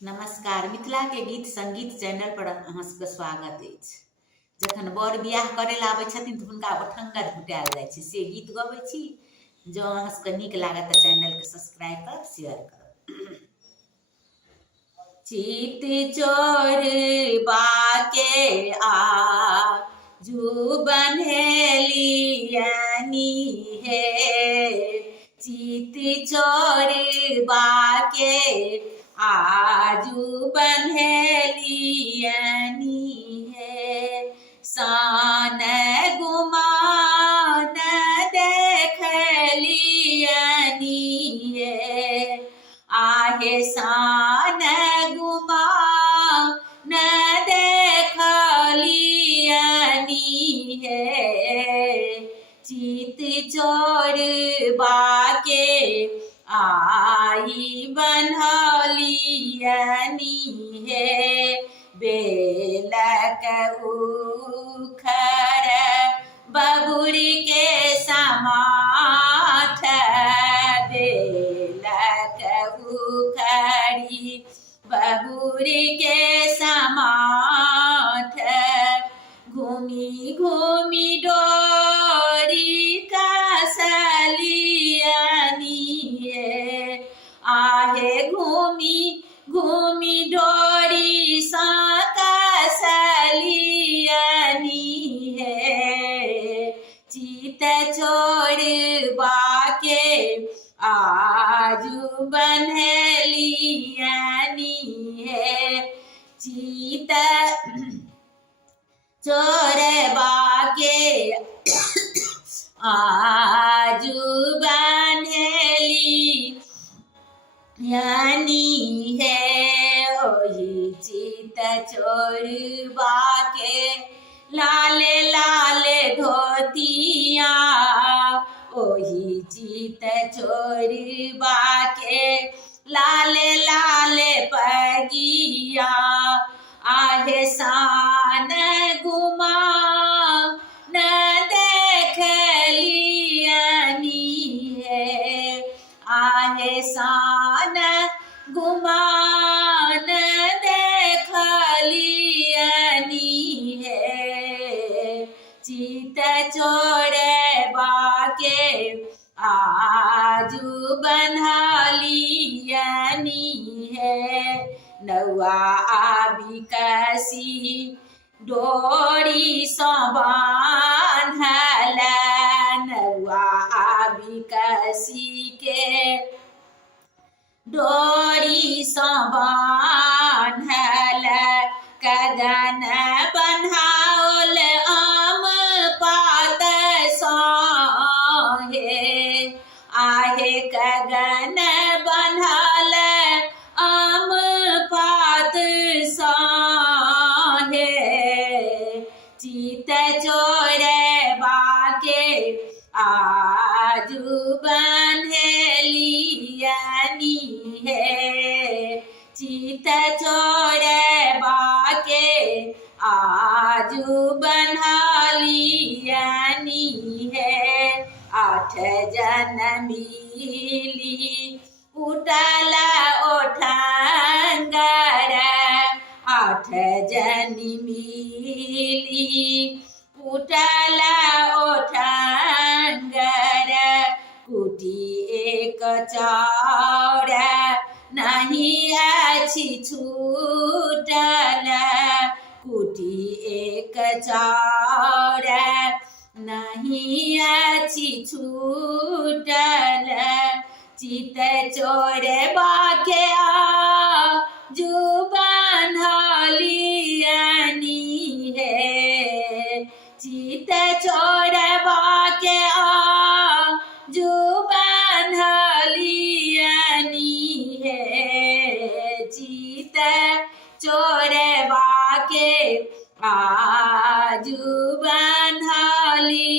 नमस्कार। मिथिला के गीत संगीत चैनल पर अहाँ सबके स्वागत अछि। जखन बर बियाह करे ला आबै छथिन तऽ हुनका ओठंगर घुटायल जाइ छै, से गीत गबै छी। जँ अहाँ सबके नीक लागत तऽ चैनल के सब्सक्राइब करब, शेयर करब। चित चोर बाके आजू बन्हेलियनी हे, चित चोर बाके आजू बन्हेलियनी हे। सान गुमान देखलियनी हे, आहे सान गुमान देखलियनी हे। चित चोर बाके आई बन्हलियनी हे, बेलक उखड़ बबुरी के समाठ, बेलक उखड़ी बबुरी के समाठ। घूमी घूमी डोरी कसलियनी हे, आहे घूमी घूमी डोरी सा कसलियनी हे। चित चोर बाके आजू बन्हेलियनी हे, चित चोर बाके आजू बन्हेलियनी हे। ओही चित चोर बाके लाले लाले धोतिया, ओही चित चोर बाके लाले लाले पगिया, आहे सान गुमान देखलियनी हे, आहे सान गुमान देखलियनी हे। चित चोर बाके आजू बन्हलियनी हे, नौआ बिकसी डोरी सँ बान्हल, नौआ बिकसी के डोरी सँ बान्हल। कगन बन्हाओल आम पात सँ हे, आहे कगन बन्हल आम पात सँ हे। चित चोर बाके आजू बन्हेलियनी हे, चित चोर बाके आजू बन्हलियनी हे। 8 जन मिली उठल ओठंगर, 8 जन मिली उठल ओठंगर। कुटी एक चाउर नहीं अछि छूटल, कुटी एक चाउर नहीं अछि छूटल। चित चोर बाके आजू बन्हलियनी हे, चित चोर बाके आजू बन्हलियनी हे। चित चोर बाके आजू बन्हलियनी।